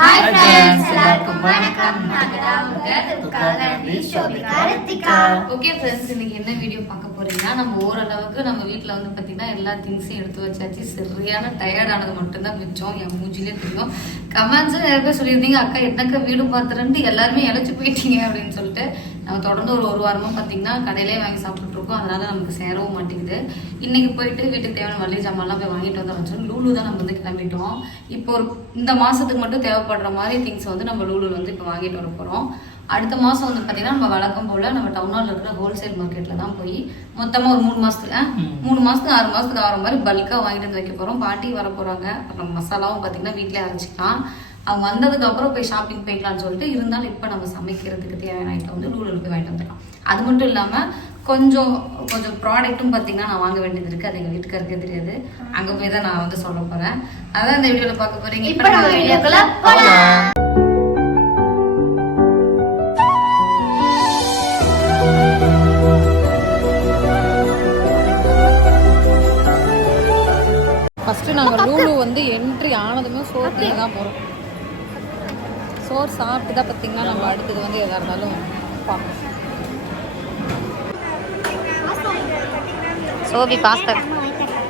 Hi friends, எல்லாருக்கும் வணக்கம். நான் உங்க ஷோபிகா ரித்திகா. ஓகே ஃப்ரெண்ட்ஸ், இன்னைக்கு என்ன வீடியோ பார்க்க போறீங்கன்னா, நம்ம ஓரளவுக்கு நம்ம வீட்டில் வந்து பார்த்தீங்கன்னா எல்லா திங்ஸையும் எடுத்து வச்சாச்சு. சரியான டயர்டானது மட்டும்தான் மிச்சம். என் மூஞ்சிலே தெரியும். கமெண்ட்ஸும் நிறைய பேர் சொல்லியிருந்தீங்க, அக்கா என்னக்கா வீடு பார்த்துறேன்ட்டு எல்லாருமே இழைச்சி போயிட்டீங்க அப்படின்னு சொல்லிட்டு. நம்ம தொடர்ந்து ஒரு வாரமாக பார்த்தீங்கன்னா கடையிலே வாங்கி சாப்பிட்டுட்டு இருக்கோம். அதனால நமக்கு சேரவும் மாட்டேங்குது. இன்னைக்கு போயிட்டு வீட்டுக்கு தேவையான மளிகை ஜாமான்லாம் போய் வாங்கிட்டு வந்து வச்சோம். லூலு தான் நம்ம வந்து கிளம்பிட்டோம். இப்போ இந்த மாதத்துக்கு மட்டும் தேவைப்படுற மாதிரி திங்ஸ் வந்து நம்ம லூலு வந்து இப்போ வாங்கிட்டு வர போகிறோம். அடுத்த மாதம் வந்து பார்த்தீங்கன்னா நம்ம வழக்கம் போல் நம்ம டவுன் ஹாலில் இருக்கிற ஹோல்சேல் மார்க்கெட்டில் தான் போய் மொத்தமாக ஒரு 3 மாதத்துக்கு 6 மாதத்துக்கு ஆகிற மாதிரி பல்காக வாங்கிட்டு வந்து வைக்க போகிறோம். பாட்டி வர போகிறாங்க. அப்புறம் மசாலாவும் பார்த்தீங்கன்னா வீட்டிலே அரைச்சிக்கலாம். அவங்க வந்ததுக்கு அப்புறம் போய் ஷாப்பிங் போய்க்கலாம்னு சொல்லிட்டு, இருந்தாலும் இப்போ நம்ம சமைக்கிறதுக்கு தேவையான ஐட்டம் வந்து லூலூல போய் வாங்கிட்டு வந்துடலாம். அது மட்டும் இல்லாமல் கொஞ்சம் ப்ராடக்ட்டும் பார்த்தீங்கன்னா நான் வாங்க வேண்டியது இருக்குது. அது எங்கள் வீட்டுக்காருக்கே தெரியாது. அங்கே போய் தான் நான் வந்து சொல்ல போகிறேன். அதான் இந்த வீடியோவில் பார்க்க போகிறீங்க. இப்போ நம்ம வீடியோக்குள்ள போகலாம். ஃபஸ்ட்டு நாங்கள் லூலு வந்து என்ட்ரி ஆனதுமே சோறு தான் போகிறோம். சோறு சாப்பிட்டு தான் பார்த்தீங்கன்னா நம்ம அடுத்தது வந்து எதாக இருந்தாலும் பார்ப்போம். சோபி பாஸ்தா,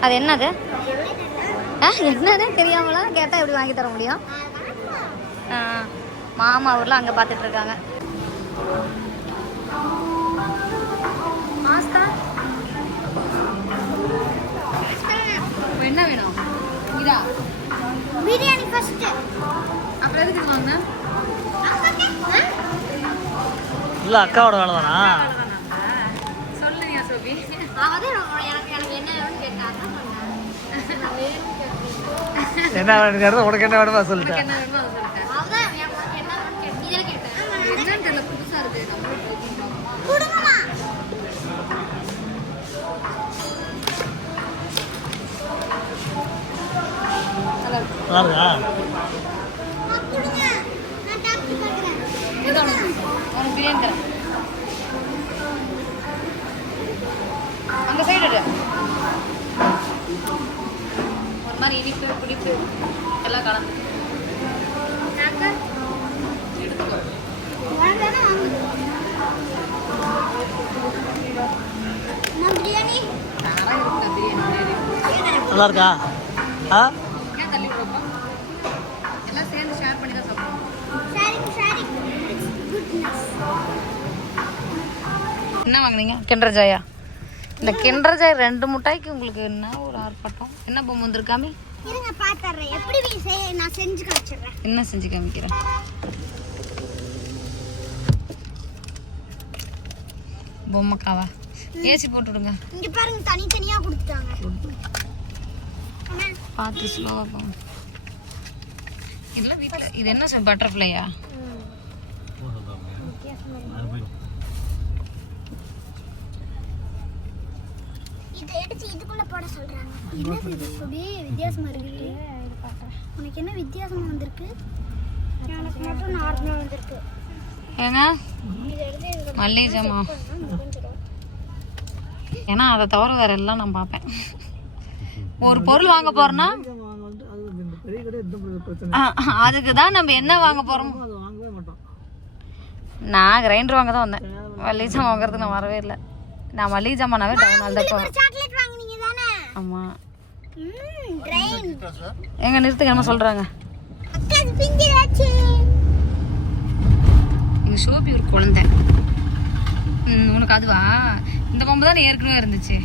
அது என்னது? என்னது தெரியாமலா கேட்டால் எப்படி வாங்கி தர முடியும்? மாமா ஊரில் அங்கே பார்த்துட்டு இருக்காங்க. பாஸ்தா என்ன வேணும்? இதா பிரியாணி ஃபர்ஸ்ட். அப்புறம் எதுக்கு வாங்க? இல்ல அக்காவோட வேலை தானா? சொல்லுங்க சோபி. எனக்கு என்ன வேணும்னு கேட்டாங்க. என்ன வேணும்? உனக்கு என்ன வேணுமா சொல்லிட்டேன். என்ன வேணுமோ அதை சொல்லிட்டேன். என்னன்னு தெரியல, புதுசா இருக்கு. நல்லா இருக்கா? உனக்கு பிரியாணி தரேன். அந்த சைடு ஒரு மாதிரி இனிப்பு பிடிப்பு எல்லாம் கலந்து எடுத்துக்கோ. நல்லா இருக்கா? ஏன் தள்ளி விடுறப்பா? எல்லாம் சேர்ந்து ஷேர் பண்ணி தான் சாப்பிடுவோம். என்ன வாங்குனீங்க? கிண்டர் ஜாயா. இந்த கிண்டர் ஜாய் 2 மிட்டாய்க்கு உங்களுக்கு என்ன ஒரு ஆர்ப்பாட்டம். என்ன பொம்மை வந்திருக்காமே? இருங்க பாத்துறேன். எப்படி நான் செஞ்சு காமிச்சறேன். என்ன செஞ்சு காமிக்கிறேன்? பொம்மைக்காவா? ஏசி போட்டு விடுங்க. இங்க பாருங்க, தனித்தனியா கொடுத்துட்டாங்க. பார்த்து ஸ்லோவா போங்க. இதெல்லாம் வீட்டில் இது என்ன பட்டர்ஃப்ளையா? இதை எடுத்து இதுக்குள்ள போட சொல்றாங்க. என்ன இது சுபி? வித்தியாசமா இருக்கு. இது பாக்குறேன். உனக்கு என்ன வித்தியாசமா வந்திருக்கு? எனக்கு மட்டும் நார்மலா வந்திருக்கு. ஏங்க மல்லிகை ஜாமா. ஏன்னா அதை தவிர வேற எல்லாம் நான் பார்ப்பேன். ஒரு பொருள் வாங்க போறோம்னா அதுக்கு தான் நம்ம என்ன வாங்க போறோம். நான் கிரைண்டர் வாங்க தான் வந்தேன். மல்லிகை ஜாமான் வாங்குறதுக்கு நான் வரவே இல்லை. நான் மல்லிகை ஜாமானாவே டவுன் ஹால் தான் போவேன். ஆமா, எங்க நிறுத்துங்க, என்ன சொல்றாங்க? இது ஷோபி ஒரு குழந்தை. உனக்கு அதுவா? இந்த பொம்மை தான் ஏற்கனவே இருந்துச்சு.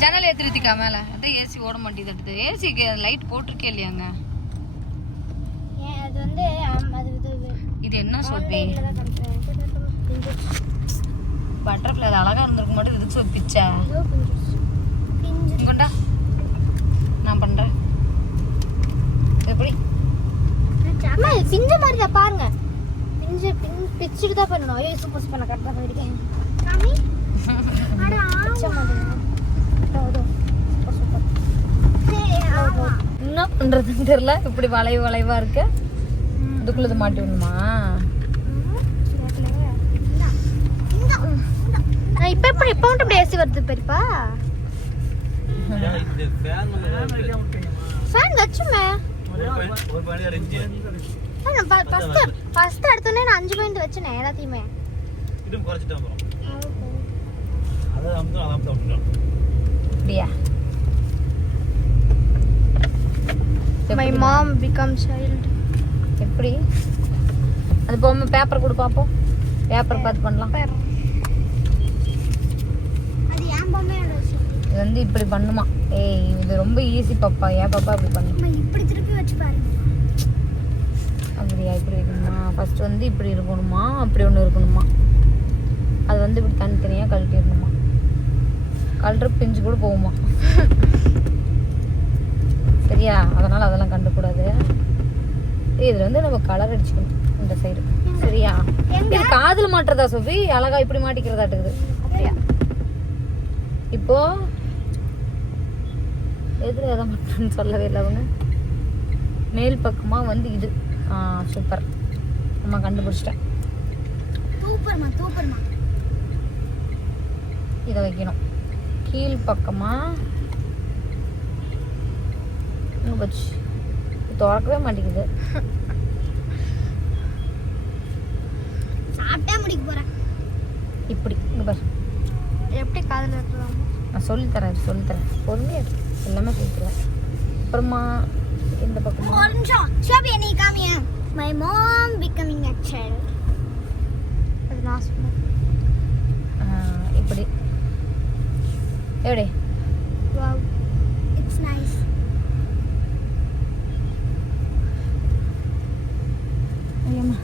ஜன்னல் ஏத்திருக்கா மேல? அதான் ஏசி ஓட மாட்டேங்குது. ஏசிக்கு லைட் போட்டிருக்கே இல்லையாங்க? இது என்ன சோபி? பட்டர்ஃப்ளை அழகா இருந்திருக்க மாட்டேன். இதுக்கு சோபி பிச்சா கொண்டா நான் பண்றேன். எப்படி பிஞ்ச மாதிரி தான் பாருங்க. பிஞ்சு பிச்சுட்டு தான் பண்ணணும். ஐயோ சூப்பர் பண்ண கரெக்டா பண்ணிருக்கேன். மாமி அட என்ன பண்றதுன்னு தெரியல. இப்படி வளைவா இருக்கு. இதுக்குள்ளது மாட்டி விடணுமா? எப்படி இப்போ மட்டும் இப்படி ஏசி வருது பெரியப்பா ஃபேன் வச்சுமே ஃபர்ஸ்ட் எடுத்தோடனே நான் 5 பாயிண்ட் வச்சேனே எல்லாத்தையுமே அப்படியா மை மாம் பிகம் சைல்டு எப்படி அது பொம்மை பேப்பர் கொடு பார்ப்போம் பேப்பர் பார்த்து பண்ணலாம் அது ஏன் பொம்மையோட விஷயம் இது வந்து இப்படி பண்ணுமா ஏய் இது ரொம்ப ஈஸி பாப்பா ஏன் பாப்பா இப்படி பண்ணு இப்படி திருப்பி வச்சு பாருங்க அப்படியா இப்படி இருக்கணுமா ஃபர்ஸ்ட் வந்து இப்படி இருக்கணுமா அப்படி ஒன்று இருக்கணுமா அது வந்து இப்படி தனித்தனியாக கழட்டிடணுமா கழட்டுற பிஞ்சு கூட போகுமா சரியா அதனால் அதெல்லாம் கண்டுக்கூடாது இதில் வந்து நம்ம கலர் அடிச்சுக்கணும் இந்த சைடு சரியா இது காதில் மாட்டுறதா சோஃபி அழகா இப்படி மாட்டிக்கிறதாட்டுக்குது அப்படியா இப்போ எதில் எதை மாட்டோன்னு சொல்லவே இல்லை அவங்க மேல் பக்கமாக வந்து இது சூப்பர் அம்மா கண்டுபிடிச்சிட்டேன் சூப்பர்மா இதை வைக்கணும் கீழ் பக்கமாக இங்கே போச்சு திறக்கவே மாட்டேங்குது சாப்பிட்டே முடிக்க போறேன் இப்படி இங்கே பாரு எப்படி காதில் வைக்கலாம் நான் சொல்லித்தரேன் பொறுமையாக இரு. எல்லாமே சொல்லித்தரேன் அப்புறமா இந்த பக்கமா ஒரு நிமிஷம் ஷோபி நீ காமிய my mom becoming a child அது நான் சொன்னேன் இப்படி எப்படி வாவ் இட்ஸ் நைஸ் ஐயம்மா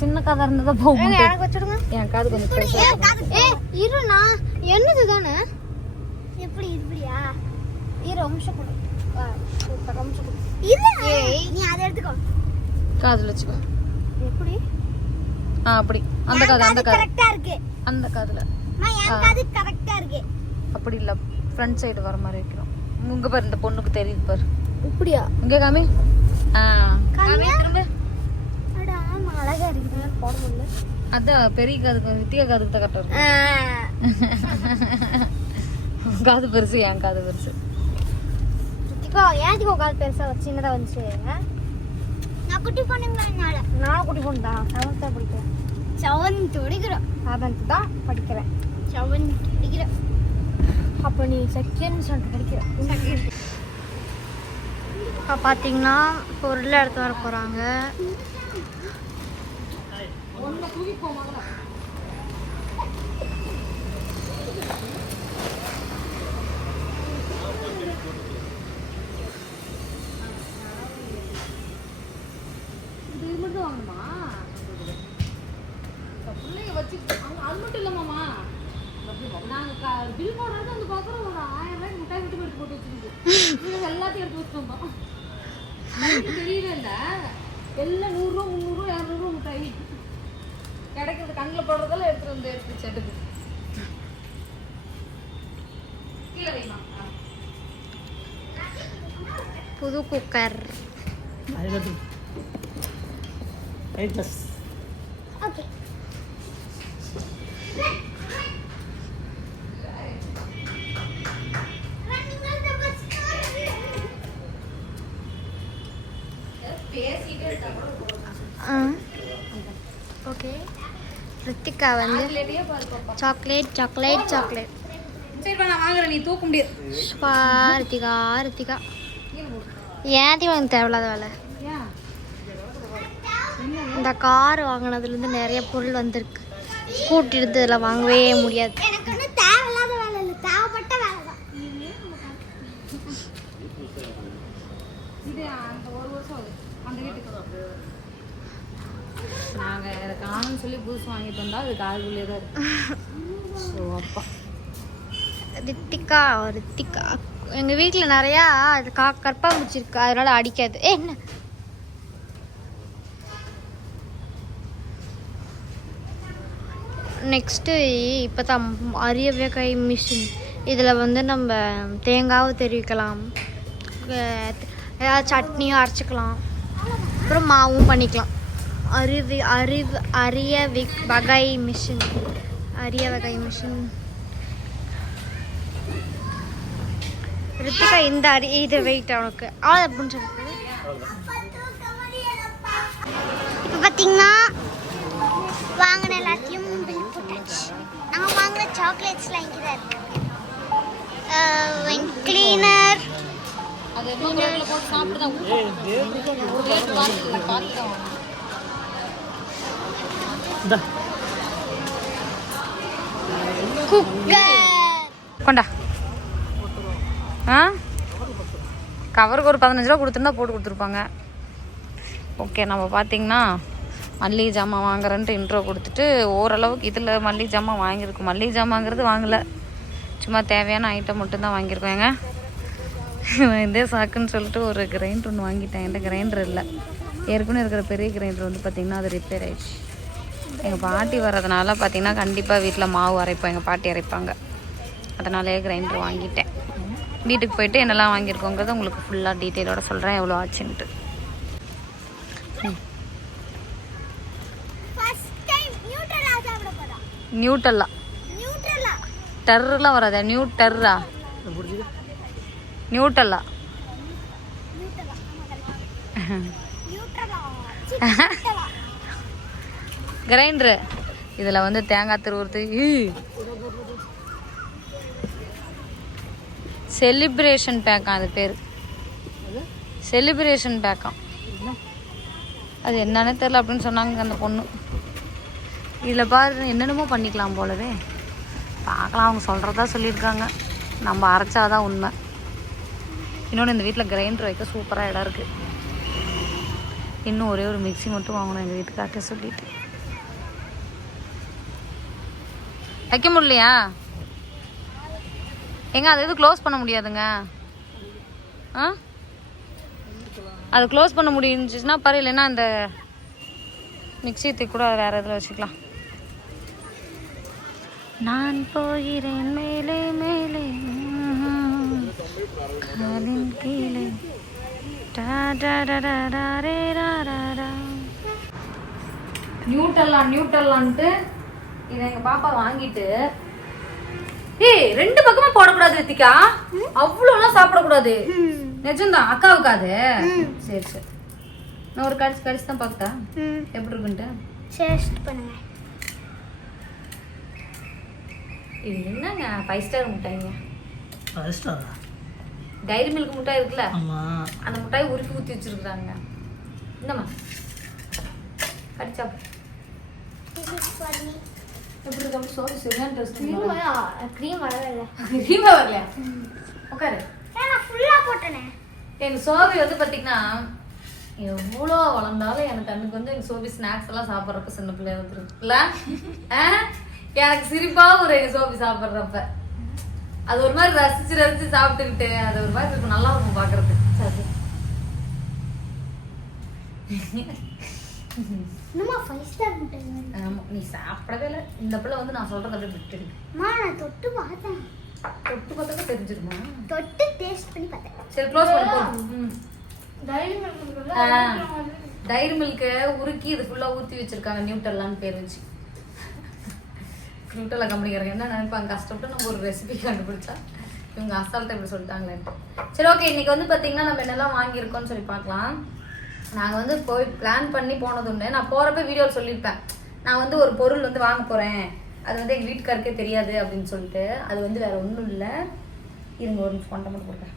சின்ன காதாக இருந்தால் போகும் எனக்கு வச்சிடுங்க என் காது கொஞ்சம் பெருசா இருண்ணா என்னது தானே எப்படி இப்படியா இரு நிமிஷம் கொடு சூப்பர் நிமிஷம் கொடு இல்ல நீ அதை எடுத்துக்கோ காதில் வச்சுக்கோ எப்படி அப்படி அந்த காது கரெக்ட்டா இருக்கு அந்த காதுல நான் என் காது கரெக்ட்டா இருக்கு அப்படி இல்லை ஃப்ரண்ட் சைடு வர மாதிரி வைக்கிறோம் உங்க பாரு இந்த பொண்ணுக்கு தெரியுது பாரு இப்படியா இங்கே காமி காமி திரும்ப அட ஆமா அழகா இருக்கு போட முடியல அதான் பெரிய காதுக்கு வித்தியா காதுக்கு தான் கரெக்டாக இருக்கும் காது பெருசு என் காது பெருசு ரித்திகா ஏன்டிகோ காது பெருசா சின்னதா வந்துச்சு நான் குட்டி பொண்ணுங்கனால நான் குட்டி பொண்ணு தான் 7th தான் படிக்கிறேன் 7th படிக்கிறேன் 7th தான் படிக்கிறேன் 7th படிக்கிறேன் அப்போ நீ செகண்ட் ஸ்டாண்டர்ட் படிக்கிற இப்போ பார்த்தீங்கன்னா பொருள் எடுத்து வர போகிறாங்க இது மட்டும் வாங்கணுமா பிள்ளைங்க வச்சு அது மட்டும் இல்லைம்மாம்மா நாங்கள் பில் போடுறது வந்து பார்க்குறோம் ஒரு 1000 ரூபாய்க்கு மிட்டாய் விட்டு போட்டு வச்சுருக்கு எல்லாத்தையும் எடுத்து வச்சுட்டோம் தெரியல இல்லை எல்லாம் 100 ரூபா 300 ரூபா 200 ரூபா மிட்டாய் கிடைக்கிறது கண்ணில் போடுறதெல்லாம் எடுத்து செட்டுக்கு கீழே வைமா புது குக்கர் ஓகே ஓகே ரித்திகா வந்து சாக்லேட் சரி நான் வாங்குறேன் நீ தூக்க முடியாது ரித்திகா ஏன்டி உனக்கு தேவையில்லாத வேலை இந்த கார் வாங்கினதுலேருந்து நிறைய பொருள் வந்திருக்கு ஸ்கூட்டி எடுத்து இதில் வாங்கவே முடியாது எனக்கு ஒன்றும் தேவையில்லாத வேலை இல்லை தேவைப்பட்ட வேலை தான் இது அந்த ஒரு வருஷம் ஆகுது அந்த வீட்டுக்கு நாங்கள் அதை காணும்னு சொல்லி புதுசு வாங்கிட்டு வந்தால் அது காதுக்குள்ளே தான் இருக்கு ஸோ அப்பா ரித்திகா எங்கள் வீட்டில் நிறையா அது கற்பாம்பூச்சி இருக்கு அதனால அடிக்காது என்ன நெக்ஸ்ட்டு இப்போ தான் அரிய வகை மிஷின் இதில் வந்து நம்ம தேங்காவும் தெரிவிக்கலாம் ஏதாவது சட்னியும் அரைச்சிக்கலாம் அப்புறம் மாவும் பண்ணிக்கலாம் அரிய வகை மிஷின் ரித்திகா இந்த இது வெயிட் அவனுக்கு ஆள் அப்படின்னு சொல்லிட்டு இப்போ பார்த்தீங்கன்னா வாங்கின எல்லாத்தையும் பில் போட்டாச்சு. நாங்கள் வாங்கின சாக்லேட்ஸ்லாம் இங்கே தான் இருக்கு. கிளீனர் அது என்ன போட்டு சாப்பிட்டுதான் ரேட் பார்த்து கொண்டா. கவருக்கு ஒரு 15 ரூபா கொடுத்துருந்தா போட்டு கொடுத்துருப்பாங்க. ஓகே, நம்ம பார்த்தீங்கன்னா மல்லிகை ஜாமான் வாங்குறேன்ட்டு இன்ட்ரோ கொடுத்துட்டு ஓரளவுக்கு இதில் மல்லிகை ஜாமான் வாங்கியிருக்கோம். மல்லிகை ஜாமாங்கிறது வாங்கலை, சும்மா தேவையான ஐட்டம் மட்டும்தான் வாங்கியிருக்கோம். ஏங்க இதே சாக்குன்னு சொல்லிட்டு ஒரு கிரைண்டர் ஒன்று வாங்கிட்டேன். என்கிட்ட கிரைண்டர் இல்லை. ஏற்கனவே இருக்கிற பெரிய கிரைண்டர் வந்து பார்த்திங்கன்னா அது ரிப்பேர் ஆயிடுச்சு. எங்கள் பாட்டி வர்றதுனால பார்த்திங்கன்னா கண்டிப்பாக வீட்டில் மாவு அரைப்போம், எங்கள் பாட்டி அரைப்பாங்க. அதனாலே கிரைண்டர் வாங்கிட்டேன். வீட்டுக்கு போயிட்டு என்னெல்லாம் வாங்கியிருக்கோங்கிறத உங்களுக்கு ஃபுல்லாக டீட்டெயிலோட சொல்கிறேன் எவ்வளோ ஆச்சுன்ட்டு. நியூட்டல்லா டர்லாம் வராதா? நியூட்டர்ரா நியூட்டல்லா கிரைண்டரு. இதில் வந்து தேங்காய் திருவுறது செலிப்ரேஷன் பேக்கா, அது பேர் செலிப்ரேஷன் பேக்கா. அது என்னன்னு தெரில அப்படின்னு சொன்னாங்க அந்த பொண்ணு. இதில் பாரு என்னென்னமோ பண்ணிக்கலாம் போலவே. பார்க்கலாம், அவங்க சொல்கிறதா சொல்லியிருக்காங்க. நம்ம அரைச்சாதான் உண்மை. இன்னொன்று இந்த வீட்டில் கிரைண்டர் வைக்க சூப்பராக இடம் இருக்குது. இன்னும் ஒரே ஒரு மிக்சி மட்டும் வாங்கணும் எங்கள் வீட்டுக்கார்ட்ட சொல்லிட்டு. வைக்க முடியலையா? எங்க அது எதுவும் க்ளோஸ் பண்ண முடியாதுங்க. அது க்ளோஸ் பண்ண முடிஞ்சிச்சுன்னா பாரு, இல்லைன்னா அந்த மிக்சி கூட வேறு இதில் வச்சுக்கலாம். நான் போகிறேன் மேலே மேலே காலின் கீழே. நியூட்டல்லான்ட்டு இதை எங்கள் பாப்பா வாங்கிட்டு, ஏய் 2 பக்கமா போடக்கூடாது ரித்திகா, அவ்வளோலாம் சாப்பிடக்கூடாது. நிஜம்தான், அக்காவுக்கு அது. சரி சரி, நான் ஒரு கடிச்சு தான் பார்த்தா எப்படி இருக்குன்ட்டு டேஸ்ட் பண்ணுங்க. இது என்னங்க 5 ஸ்டார் முட்டாய்ங்க. டைரி மில்க் முட்டாய் இருக்குல்ல, அந்த முட்டாய் உருக்கி ஊற்றி வச்சிருக்காங்க. என்னம்மா கடிச்சா எப்படி இருக்கு? சோறு சரியான டேஸ்ட். க்ரீம் வரவே இல்லை. க்ரீமா வரலையா? உட்காரு. நான் ஃபுல்லாக போட்டேனே. எங்கள் சோபி வந்து பார்த்தீங்கன்னா எவ்வளோ வளர்ந்தாலும் எனக்கு கண்ணுக்கு வந்து எங்கள் சோபி ஸ்நாக்ஸ் எல்லாம் சாப்பிட்றப்ப சின்ன பிள்ளை வந்துருக்குல்ல. எனக்கு சிரிப்பாக ஒரு எங்கள் சோபி சாப்பிட்றப்ப அது ஒரு மாதிரி ரசிச்சு ரசிச்சு சாப்பிட்டுக்கிட்டு அது ஒரு மாதிரி இருக்கும், நல்லா இருக்கும் பார்க்கறதுக்கு. சரி நீ சாப்பிடவே இல்லை. இந்த பிள்ளை வந்து நான் சொல்றத அப்படியே விட்டுடு. நான் தொட்டு பார்த்தேன். தொட்டு பார்த்தா தெரிஞ்சிருமா? தொட்டு டேஸ்ட் பண்ணி பார்த்தேன். சரி க்ளோஸ் பண்ணி. டைரி மில்க உருக்கி இது ஃபுல்லா ஊற்றி வச்சிருக்காங்க. நியூட்டல்லான்னு பேர் வச்சு. நியூட்டல்லா கம்பெனிக்காரங்க என்ன நினைப்பாங்க, கஷ்டப்பட்டு நம்ம ஒரு ரெசிபி கண்டுபிடிச்சா இவங்க அசால்ட்டை இப்படி சொல்லிட்டாங்களேன்ட்டு. சரி ஓகே, இன்னைக்கு வந்து பார்த்தீங்கன்னா நம்ம என்னெல்லாம் வாங்கியிருக்கோம்னு சொல்லி பார்க்கலாம். நாங்கள் வந்து போய் பிளான் பண்ணி போனது உண்டு. நான் போகிறப்ப வீடியோவில் சொல்லியிருப்பேன், நான் வந்து ஒரு பொருள் வந்து வாங்க போகிறேன், அது வந்து எங்கள் வீட்டுக்காருக்கே தெரியாது அப்படின்னு சொல்லிட்டு. அது வந்து வேற ஒன்றும் இல்லை. இருங்க ஒரு நிமிஷம் கொண்டை மட்டும் கொடுக்குறேன்.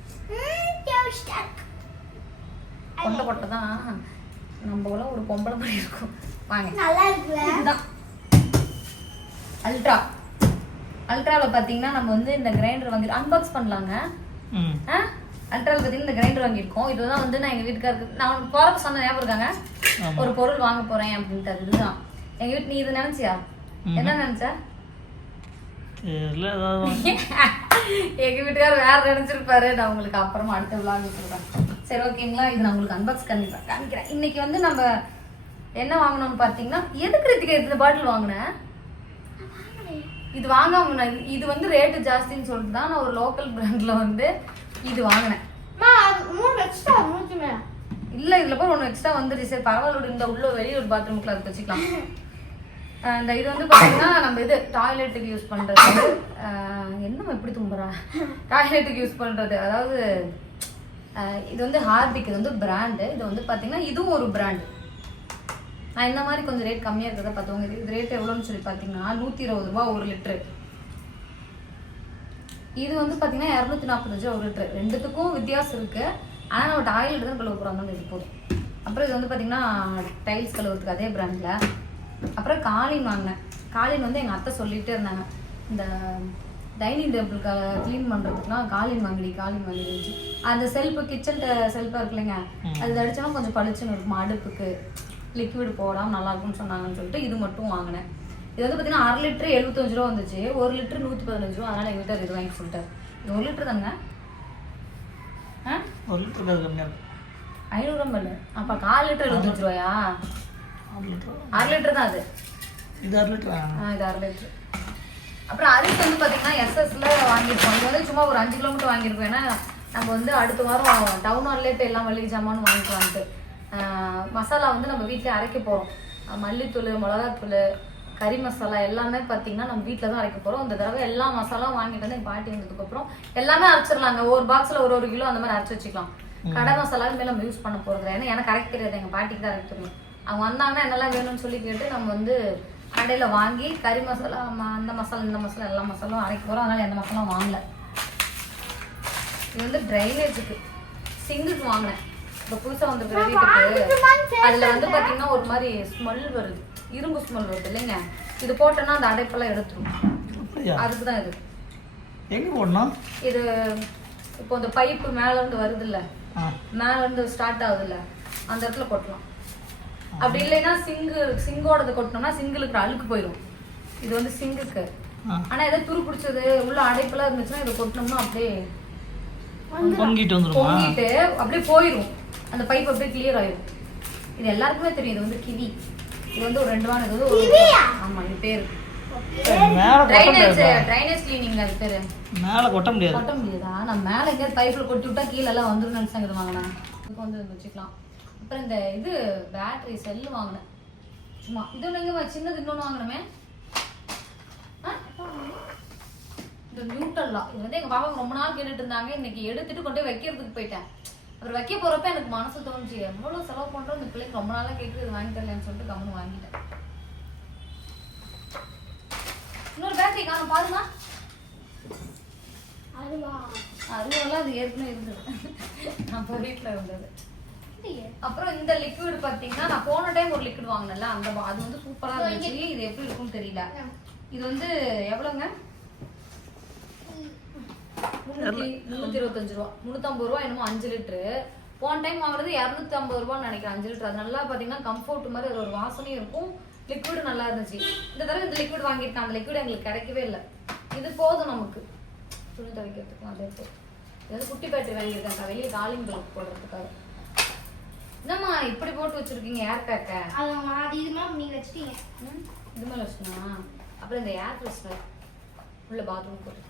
கொண்டை கொட்டை தான் நம்ம ஒரு பொம்பளை மாதிரி இருக்கும். வாங்க, நல்லா இருக்கு. இதுதான் அல்ட்ரா. அல்ட்ராவில் பார்த்தீங்கன்னா நம்ம வந்து இந்த கிரைண்டர் வாங்கி அன்பாக்ஸ் பண்ணலாங்க. அல்ட்ராவில் பார்த்தீங்கன்னா இந்த கிரைண்டர் வாங்கியிருக்கோம். இதுதான் வந்து நான் எங்கள் வீட்டுக்காருக்கு நான் போகிறப்ப சொன்ன ஞாபகம் இருக்காங்க, ஒரு பொருள் வாங்க போகிறேன் அப்படின்ட்டு. இதுதான் எங்கள் வீட்டு. நீ இது நினச்சியா? என்ன நினச்சா? எங்க வீட்டுக்காரர் வேற நினைச்சிருப்பாரு. நான் உங்களுக்கு அப்புறமா அடுத்த விழான்னு சொல்றேன். சரி ஓகேங்களா, இது நான் உங்களுக்கு அன்பாக்ஸ் காமிக்கிறேன். இன்னைக்கு வந்து நம்ம என்ன வாங்கணும்னு பார்த்தீங்கன்னா, எதுக்கு ரித்திகா இந்த பாட்டில் வாங்கினேன்? இது வாங்காம இது வந்து ரேட்டு ஜாஸ்தின்னு சொல்லிட்டு தான் நான் ஒரு லோக்கல் பிராண்ட்ல வந்து இது வாங்கினேன். இல்ல இதுல போய் ஒன்று எக்ஸ்ட்ரா வந்துருச்சு. சரி பரவாயில்ல, இந்த உள்ள வெளியே ஒரு பாத்ரூமுக்குள்ள அதை வச்சுக்கலாம். இந்த இது வந்து பார்த்தீங்கன்னா நம்ம இது டாய்லெட்டுக்கு யூஸ் பண்ணுறது. என்னம்மா எப்படி தும்புறா? டாய்லெட்டுக்கு யூஸ் பண்ணுறது, அதாவது இது வந்து ஹார்பிக், இது வந்து பிராண்டு. இது வந்து பார்த்தீங்கன்னா இதுவும் ஒரு பிராண்டு. நான் இந்த மாதிரி கொஞ்சம் ரேட் கம்மியாக இருக்கிறத பார்த்தவங்க. இது ரேட் எவ்வளோன்னு சொல்லி பார்த்தீங்கன்னா 120 ரூபா 1 லிட்டரு. இது வந்து பார்த்தீங்கன்னா 245 ரூபா 1 லிட்டரு. ரெண்டுத்துக்கும் வித்தியாசம் இருக்குது. ஆனால் நம்ம டாய்லெட் தான் கழுவ போகிறோம், இது போதும். அப்புறம் இது வந்து பார்த்தீங்கன்னா டைல்ஸ் கழுவுறதுக்கு அதே பிராண்டில். அப்புறம் காலின் வாங்கினேன். காலின் வந்து எங்கள் அத்தை சொல்லிகிட்டே இருந்தாங்க, இந்த டைனிங் டேபிளுக்கு க்ளீன் பண்ணுறதுக்குலாம் காலின் வாங்கிடுச்சு. அந்த செல்ஃபு, கிச்சன் செல்ஃபாக இருக்கு இல்லைங்க, அது அடிச்சோன்னா கொஞ்சம் பளிச்சுன்னு இருக்குமா, அடுப்புக்கு லிக்விட் போடாமல் நல்லாயிருக்கும்னு சொன்னாங்கன்னு சொல்லிட்டு இது மட்டும் வாங்கினேன். இது வந்து பார்த்தீங்கன்னா 1/2 லிட்டரு 75 ரூபா வந்துச்சு. 1 லிட்டரு 115 ரூபா. அதனால் எங்கள் வீட்டில் இது வாங்கி சொல்லிட்டார். இது 1 லிட்டரு தாங்க. 1 லிட்டரு கம்மியாக 500 ரூபா இல்லை. அப்போ 1/4 லிட்டரு 75 ரூபாயா? 1/2 லிட்டரு தான் அது. இது 1/2 லிட்டரா? இது 1/2 லிட்டரு. அப்புறம் அரிசி வந்து பார்த்தீங்கன்னா எஸ்எஸ்ல வாங்கியிருக்கோம். இது வந்து சும்மா ஒரு 5 கிலோமீட்டர் வாங்கியிருக்கோம். ஏன்னா நம்ம வந்து அடுத்த வாரம் டவுன் ஹால்லேயே போய் எல்லாம் மல்லிகை ஜாமான்னு வாங்கிக்கலான்ட்டு. மசாலா வந்து நம்ம வீட்டிலே அரைக்க போகிறோம். மல்லித்தூள், மிளகாத்தூள், கறி மசாலா எல்லாமே பார்த்தீங்கன்னா நம்ம வீட்டில் தான் அரைக்க போகிறோம். இந்த தடவை எல்லா மசாலாவும் வாங்கிட்டு வந்து எங்கள் பாட்டி வந்ததுக்கப்புறம் எல்லாமே அரைச்சிடலாங்க. ஒரு பாக்ஸில் ஒரு கிலோ அந்த மாதிரி அரைச்சி வச்சுக்கலாம். கடை மசாலாவே மேலே நம்ம யூஸ் பண்ண போகிறது. ஏன்னா எனக்கு கரெக்ட் தெரியாது, எங்கள் பாட்டிக்கு தான் அரைக்க தெரியும். அவங்க வந்தாங்கன்னா என்னெல்லாம் வேணும்னு சொல்லி கேட்டு நம்ம வந்து கடையில் வாங்கி கறி மசாலா, அந்த மசாலா, இந்த மசாலா, எல்லா மசாலாவும் அரைக்க போகிறோம். அதனால் எந்த மசாலாவும் வாங்கலை. இது வந்து ட்ரைனேஜுக்கு சிங்குக்கு வாங்கினேன். இப்போ புதுசாக வந்துருக்குற வீட்டுக்கு. அதில் வந்து பார்த்தீங்கன்னா ஒரு மாதிரி ஸ்மெல் வருது, இரும்பு ஸ்மெல் வருது இல்லைங்க. இது போட்டோன்னா அந்த அடைப்பெல்லாம் எடுத்துரும். அதுக்கு தான் இது. எங்கே போடணும்? இது இப்போ இந்த பைப்பு மேலேருந்து வருது இல்லை, மேலேருந்து ஸ்டார்ட் ஆகுது இல்லை, அந்த இடத்துல கொட்டலாம். அப்படி இல்லைன்னா சிங்கோடது கொட்டினோம்னா சிங்கிலுக்கு அழுக்கு போயிடும். இது வந்து சிங்குக்கு. ஆனால் ஏதோ துரு பிடிச்சது உள்ள அடைப்பெல்லாம் இருந்துச்சுன்னா இதை கொட்டினோம்னா அப்படியே பொங்கிட்டு அப்படியே போயிடும். அந்த பைப் அப்படியே கிளியர் ஆயிடும். இது எல்லாருக்குமே தெரியும். இது வந்து கிவி. இது வந்து ஒரு 2 வாரம். இது வந்து ஆமா, இது பேரு ட்ரைனேஜ் கிளீனிங். அது பேரு. மேலே கொட்ட முடியாதா? நான் மேலே எங்கேயாவது பைப்பில் கொட்டி விட்டா கீழே எல்லாம் வந்துடும் நினைச்சாங்க. வாங்கினேன். இதுக்கு வந்து வச்சுக்கலாம். அப்புறம் இந்த இது பேட்டரி செல்லு வாங்கினேன். சும்மா இது ஒன்று சின்னது இன்னொன்று வாங்கினோமே, இந்த நியூட்டல்லா. இது வந்து எங்கள் பாப்பாவுக்கு ரொம்ப நாள் கேட்டுட்டு இருந்தாங்க. இன்னைக்கு எடுத்துட்டு கொண்டு போய் வைக்கிறதுக்கு போயிட்டேன். அப்புறம் வைக்க போகிறப்ப எனக்கு மனசு தோணுச்சு, எவ்வளோ செலவு பண்ணுறோம் இந்த பிள்ளைக்கு ரொம்ப நாளாக கேட்குது, இது வாங்கி தரலன்னு சொல்லிட்டு கம்முன்னு வாங்கிட்டேன். இன்னொரு பேட்டரி காணும் பாருங்க. அதுவெல்லாம் அது ஏற்கனவே இருந்தது, நம்ம வீட்டில் இருந்தது. அப்புறம் இந்த லிக்விட் பார்த்தீங்கன்னா நான் போன டைம் ஒரு லிக்விட் வாங்கினேன்ல, அந்த அது வந்து சூப்பராக இருந்துச்சு. இது எப்படி இருக்குன்னு தெரியல. இது வந்து எவ்வளோங்க? 325 ரூபா, 350 ரூபா என்னமோ 5 லிட்டரு. போன டைம் வாங்குறது 250 ரூபான்னு நினைக்கிறேன் 5 லிட்டர். அது நல்லா பார்த்தீங்கன்னா கம்ஃபர்ட் மாதிரி, அது ஒரு வாசனையும் இருக்கும். லிக்விடு நல்லா இருந்துச்சு. இந்த தடவை இந்த லிக்விட் வாங்கியிருக்கேன். அந்த லிக்விட் எங்களுக்கு கிடைக்கவே இல்லை. இது போதும் நமக்கு துணி துவைக்கிறதுக்கு. அதே போதும். இது குட்டி பேட்டரி வாங்கியிருக்கேன் வெளியே காலிங் பிளக் போடுறதுக்காக. என்னம்மா இப்படி போட்டு வச்சிருக்கீங்க ஏர் பேக்க? இது மேலே நீங்கள் வச்சுட்டீங்க. இது மேலே வச்சுனா அப்புறம் இந்த ஏர் ஃப்ரெஷ்னர் உள்ள பாத்ரூம் போட்டு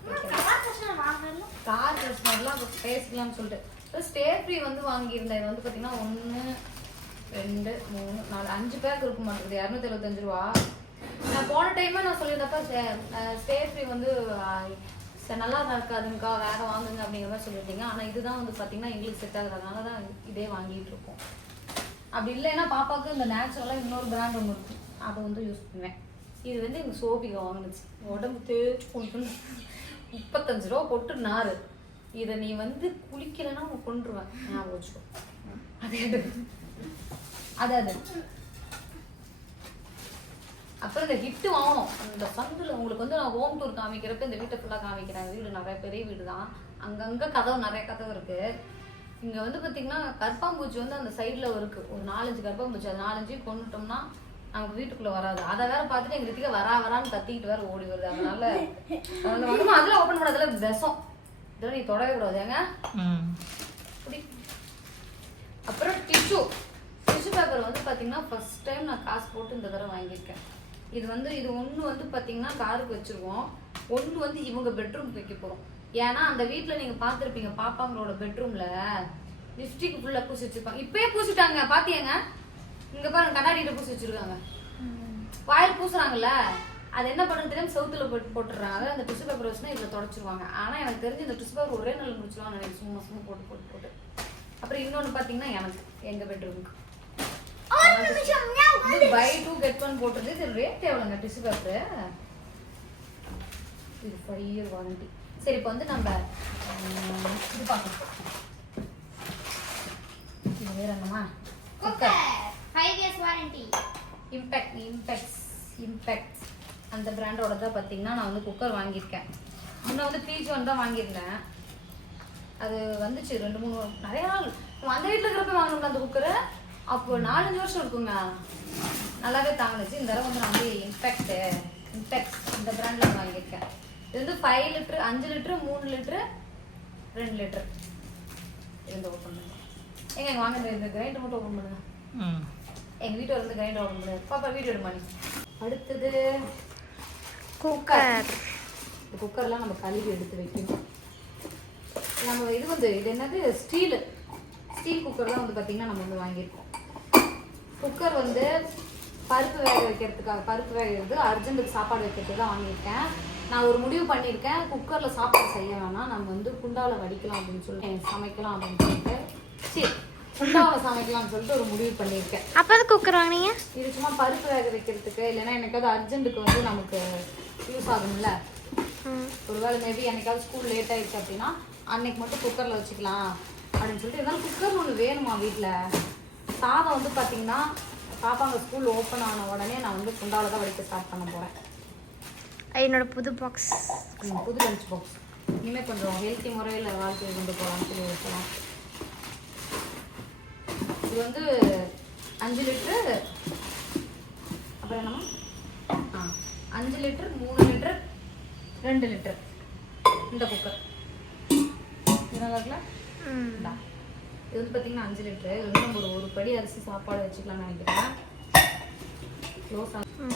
கார் ஃப்ரெஷ்னர்லாம் பேசிக்கலாம்னு சொல்லிட்டு ஸ்டே ஃப்ரீ வந்து வாங்கியிருந்தேன். இது வந்து பார்த்தீங்கன்னா 1 2 3 4 5 பேக் இருக்க மாட்டேங்குது. 275 ரூபா. நான் போன டைமே நான் சொல்லியிருந்தப்ப ஸ்டே ஃப்ரீ வந்து நல்லா இருக்காதுங்கக்கா, வேற வாங்குங்க அப்படிங்கிற மாதிரி சொல்லியிருந்தீங்க. ஆனால் இதுதான் வந்து பார்த்தீங்கன்னா எங்களுக்கு செட் ஆகுறதுனால தான் இதே வாங்கிட்டு இருக்கோம். அப்படி இல்லைன்னா பாப்பாவுக்கு இந்த நேச்சுரலாக இன்னொரு பிராண்ட் ஒன்று இருக்குது, அதை வந்து யூஸ் பண்ணுவேன். இது வந்து எங்கள் சோபிகா வாங்கினுச்சு. உடம்பு தேய்ச்சி குளிக்கணும் 35 ரூபா போட்டு நார். இதை நீ வந்து குளிக்கலைன்னா உனக்கு கொண்டுருவேன், ஞாபகம் வச்சுக்கோ. அது அப்புறம் இந்த ஹிட்டு வாங்கணும். அந்த சந்தில் உங்களுக்கு வந்து நான் ஹோம் டூர் காமிக்கிறப்ப இந்த வீட்டை ஃபுல்லாக காமிக்கிறேன். வீடு நிறைய பெரிய வீடு தான், அங்கங்கே கதவு நிறைய கதவு இருக்குது. இங்கே வந்து பார்த்தீங்கன்னா கற்பாம்பூச்சி வந்து அந்த சைடில் இருக்குது, ஒரு 4-5 கற்பாம்பூச்சி. அது 4-5 கொண்டுட்டோம்னா நமக்கு வீட்டுக்குள்ளே வராது. அதை வேற பார்த்துட்டு எங்கள் வீட்டுக்கு வரான்னு கத்திக்கிட்டு வேற ஓடி வருது. அதனால அதில் ஓப்பன் பண்ணதில் விஷம், இதெல்லாம் நீ தொடவே கூடாது ஏங்க. அப்புறம் டிஷ்யூ பேப்பர் வந்து பார்த்தீங்கன்னா ஃபர்ஸ்ட் டைம் நான் காசு போட்டு இந்த தடவை வாங்கியிருக்கேன். இது ஒன்று வந்து பார்த்தீங்கன்னா காருக்கு வச்சுருவோம், ஒன்று வந்து இவங்க பெட்ரூம் வைக்க போகிறோம். ஏன்னா அந்த வீட்டில் நீங்கள் பார்த்துருப்பீங்க, பாப்பாங்களோட பெட்ரூமில் லிப்ஸ்டிக் ஃபுல்லாக பூசி வச்சுருப்பாங்க. இப்போயே பூசிட்டாங்க பார்த்தியாங்க. இங்கே பாருங்க, கண்ணாடியில் பூசி வச்சுருக்காங்க. வாயில் பூசுறாங்கல்ல, அது என்ன பண்ணுறது தெரியாம செவுத்துல போட்டுடுறாங்க. அந்த டிஷ்யூ பேப்பர் வச்சுனா இதில் தொடச்சிருவாங்க. ஆனால் எனக்கு தெரிஞ்சு இந்த டிஷ்யூ பேப்பர் ஒரே நாள் முடிச்சிருவாங்க நினைக்கிறேன். சும்மா சும்மா போட்டு அப்புறம் இன்னொன்று பார்த்தீங்கன்னா எனக்கு எங்கள் பெட்ரூமுக்கு பை 2 get 1 போட்டுருது. இது ரேட் எவ்வளோங்க டிஷ்யூ பேப்பரு? இது 5 year வாரண்டி. சரி, இப்போ வந்து நம்ம இது பார்க்கணும். இது வேற என்னமா? Cooker 5 years warranty. இம்பேக்ட் அந்த பிராண்டோட தான் பார்த்தீங்கன்னா நான் வந்து குக்கர் வாங்கியிருக்கேன். முன்ன வந்து PG1 தான் வாங்கியிருந்தேன். அது வந்துச்சு 2-3 நிறைய நாள் அந்த வீட்டில் இருக்கிறப்ப வாங்கணும்ல அந்த குக்கரு. அப்போ 4-5 வருஷம் இருக்குங்க, நல்லாவே தாங்கினுச்சு. இந்த தடவை வந்து நான் வந்து இம்பேக்ட் இந்த பிராண்டில் வாங்கியிருக்கேன். இது வந்து 5 லிட்டரு, 5 லிட்டரு, 3 லிட்டரு, 2 லிட்டரு. இது ஓப்பன் பண்ணுங்க. எங்க வாங்க இந்த கிரைண்டர் மட்டும் ஓப்பன் பண்ணுங்க. எங்கள் வீட்டில் வந்து கிரைண்டர் ஓப்பன் பண்ணுங்க. பாப்பா வீடியோ எடுமா நீ. அடுத்தது குக்கர். இந்த குக்கர்லாம் நம்ம கழுவி எடுத்து வைக்கணும். நம்ம இது வந்து இது என்னது ஸ்டீல் குக்கர் தான் வந்து பார்த்தீங்கன்னா நம்ம வந்து வாங்கியிருக்கோம். குக்கர் வந்து பருப்பு வேக வைக்கிறதுக்காக, பருப்பு வேகிறது அர்ஜென்ட்டுக்கு சாப்பாடு வைக்கிறதுக்கு தான் வாங்கியிருக்கேன். நான் ஒரு முடிவு பண்ணியிருக்கேன், குக்கரில் சாப்பாடு செய்ய வேணாம், நம்ம வந்து குண்டாவில் வடிக்கலாம் அப்படின்னு சொல்லிட்டு சமைக்கலாம் அப்படின்னு சொல்லிட்டு குண்டாவில் சமைக்கலாம்னு சொல்லிட்டு ஒரு முடிவு பண்ணியிருக்கேன். அப்போ அது குக்கர் வாங்கினீங்க? இது சும்மா பருப்பு வேக வைக்கிறதுக்கு, இல்லைன்னா எனக்காவது அர்ஜென்ட்டுக்கு வந்து நமக்கு யூஸ் ஆகும்ல. ஒருவேளை மேபி என்னைக்காவது ஸ்கூல் லேட் ஆயிடுச்சு அப்படின்னா அன்னைக்கு மட்டும் குக்கரில் வச்சுக்கலாம் அப்படின்னு சொல்லிட்டு. இருந்தாலும் குக்கர் ஒன்று வேணுமா வீட்டில். சாதம் வந்து பார்த்தீங்கன்னா பாப்பாங்க ஸ்கூல் ஓப்பன் ஆன உடனே நான் வந்து குண்டாவில் தான் வடிக்க ஸ்டார்ட் பண்ண போகிறேன். என்னோட புது பாக்ஸ், புது லஞ்ச் பாக்ஸ். இனிமேல் கொஞ்சம் ஹெல்த்தி முறையில் வாழ்க்கையை கொண்டு போகலாம்னு சொல்லி வைக்கலாம். இது வந்து 5 லிட்டரு, அப்புறம் என்னமா 5 லிட்டர், 3 லிட்டர், 2 லிட்டர் இந்த குக்கர். நல்லா இருக்குல்ல? இது வந்து பார்த்தீங்கன்னா 5 லிட்டரு. இது வந்து நம்ம ஒரு படி அரிசி சாப்பாடு வச்சுக்கலாம்னு நினைக்கிறேன். க்ளோஸ் ஆகும்.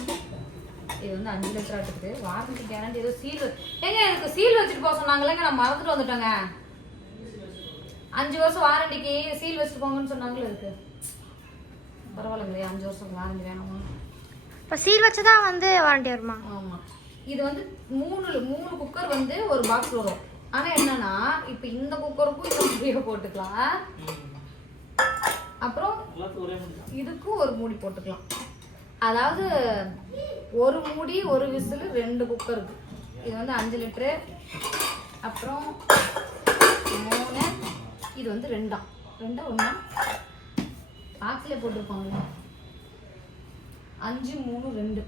இது வந்து 5 லிட்டர் இருக்குது. வாரண்டி கேரண்டி ஏதோ சீல் ஏங்க எனக்கு சீல் வச்சுட்டு போக சொன்னாங்களேங்க, நான் மறந்துட்டு வந்துட்டேங்க. 5 வருஷம் வாரண்டிக்கு சீல் வச்சுட்டு போங்கன்னு சொன்னாங்களே. இருக்கு பரவாயில்லைங்களே, 5 வருஷம் வாரண்டி வேணாமா? இப்போ சீல் வச்சு தான் வந்து வாரண்டி வருமா? ஆமாம். இது வந்து 3 குக்கர் வந்து ஒரு பாக்ஸ் வரும். ஆனால் என்னன்னா இப்போ இந்த குக்கருக்கும் இந்த மூடியை போட்டுக்கலாம், அப்புறம் இதுக்கும் ஒரு மூடி போட்டுக்கலாம். அதாவது ஒரு மூடி ஒரு விசில் 2 குக்கருக்கு. இது வந்து 5 லிட்டரு, அப்புறம் 3, இது வந்து 2 1 பாக்ஸ்லேயே போட்டிருப்பாங்க. 5 3 2.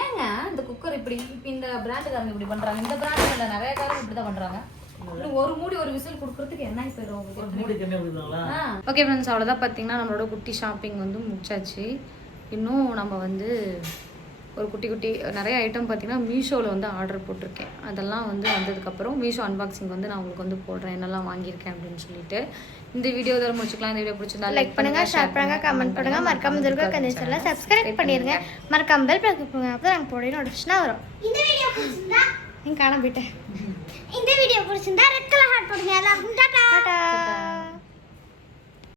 ஏங்க இந்த குக்கர் இப்படி இந்த பிராண்டுக்காரங்க இப்படி பண்றாங்க? இந்த பிராண்ட்ல நிறைய காரங்க இப்படி தான் பண்றாங்க. ஒரு மூடி ஒரு விசில் கொடுக்கறதுக்கு என்ன போயிடும் உங்களுக்கு? ஓகே ஃப்ரெண்ட்ஸ், அவ்வளோதான். பார்த்தீங்கன்னா நம்மளோட குட்டி ஷாப்பிங் வந்து முடிச்சாச்சு. இன்னும் நம்ம வந்து ஒரு குட்டி நிறைய ஐட்டம் பார்த்தீங்கன்னா மீஷோவில் வந்து ஆர்டர் போட்டிருக்கேன். அதெல்லாம் வந்து வந்ததுக்கப்புறம் மீஷோ அன்பாக்சிங் வந்து நான் உங்களுக்கு வந்து போடுறேன் என்னெல்லாம் வாங்கியிருக்கேன் அப்படின்னு சொல்லிட்டு. இந்த வீடியோ தான் முடிச்சுக்கலாம். இந்த வீடியோ பிடிச்சிருந்தா லைக் பண்ணுங்க, ஷேர் பண்ணுங்க, கமெண்ட் பண்ணுங்க. மறக்காம துர்கா கணேஷ் சேனலை சப்ஸ்கிரைப் பண்ணிருங்க. மறக்காம பெல் பட்டன் கொடுங்க, அப்போ நாங்கள் போட நோட்டிஃபிகேஷன் வரும். இந்த வீடியோ பிடிச்சிருந்தா நீங்க காண போயிட்டேன். இந்த வீடியோ பிடிச்சிருந்தா ரெட் கலர் ஹார்ட் போடுங்க. எல்லாருக்கும் டாடா.